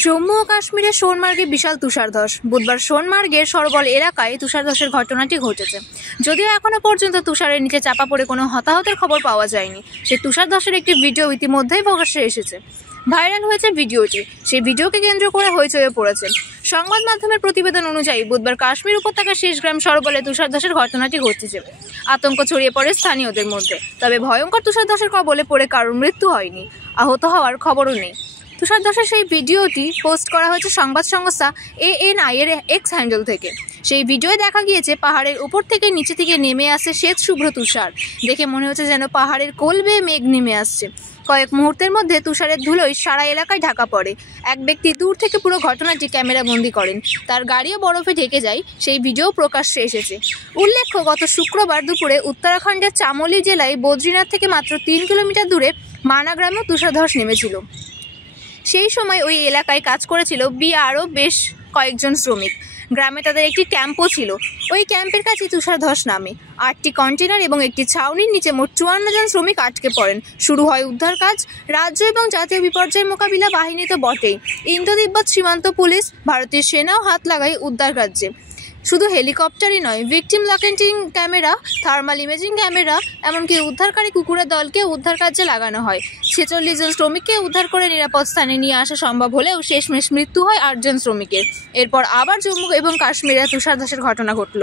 জম্মু ও কাশ্মীরের সোনমার্গে বিশাল তুষারধস। বুধবার সোনমার্গের সরবল এলাকায় তুষারধসের ঘটনাটি ঘটেছে। যদিও এখনো পর্যন্ত তুষারের নিচে চাপা পড়ে কোনো হতাহতের খবর পাওয়া যায়নি। সেই তুষারধসের একটি ভিডিও ইতিমধ্যেই প্রকাশ্যে এসেছে। ভাইরাল হয়েছে ভিডিওটি। সেই ভিডিওকে কেন্দ্র করে হইচই পড়েছে। সংবাদ মাধ্যমের প্রতিবেদন অনুযায়ী বুধবার কাশ্মীর উপত্যকার শেষগ্রাম সরবলে তুষারধসের ঘটনাটি ঘটেছে। আতঙ্ক ছড়িয়ে পড়ে স্থানীয়দের মধ্যে। তবে ভয়ঙ্কর তুষারধসের কবলে পড়ে কারোর মৃত্যু হয়নি, আহত হওয়ার খবরও নেই। তুষারধসের সেই ভিডিওটি পোস্ট করা হয়েছে সংবাদ সংস্থা ANI এর এক্স হ্যান্ডেল থেকে। সেই ভিডিওয় দেখা গিয়েছে পাহাড়ের উপর থেকে নিচে থেকে নেমে আসছে শ্বেত শুভ্র তুষার। দেখে মনে হচ্ছে যেন পাহাড়ের কোল বেয়ে মেঘ নেমে আসছে। কয়েক মুহূর্তের মধ্যে তুষারের ধুলোয় সারা এলাকায় ঢাকা পড়ে। এক ব্যক্তি দূর থেকে পুরো ঘটনাটি ক্যামেরাবন্দি করেন। তার গাড়িও বরফে ঢেকে যায়। সেই ভিডিও প্রকাশ্যে এসেছে। উল্লেখ্য, গত শুক্রবার দুপুরে উত্তরাখণ্ডের চামোলি জেলায় বদ্রীনাথ থেকে মাত্র 3 কিলোমিটার দূরে মানা গ্রামেও তুষারধস নেমেছিল। সেই সময় ওই এলাকায় কাজ করেছিল আরও বেশ কয়েকজন শ্রমিক। গ্রামে তাদের একটি ক্যাম্পও ছিল। ওই ক্যাম্পের কাছে তুষারধস নামে। 8টি কন্টেনার এবং একটি ছাউনির নিচে মোট 54 জন শ্রমিক আটকে পড়েন। শুরু হয় উদ্ধার কাজ। রাজ্য এবং জাতীয় বিপর্যয় মোকাবিলা বাহিনী তো বটেই, ইন্দো তিব্বত সীমান্ত পুলিশ, ভারতীয় সেনাও হাত লাগায় উদ্ধার কার্যে। শুধু হেলিকপ্টারই নয়, victim locating camera, thermal imaging camera, এমনকি উদ্ধারকারী কুকুরের দলকে উদ্ধার কার্যে লাগানো হয়। 46 জন শ্রমিককে উদ্ধার করে নিরাপদ স্থানে নিয়ে আসা সম্ভব হলেও শেষমেশ মৃত্যু হয় 8 জন শ্রমিকের। এরপর আবার জম্মু এবং কাশ্মীরে তুষারধসের ঘটনা ঘটল।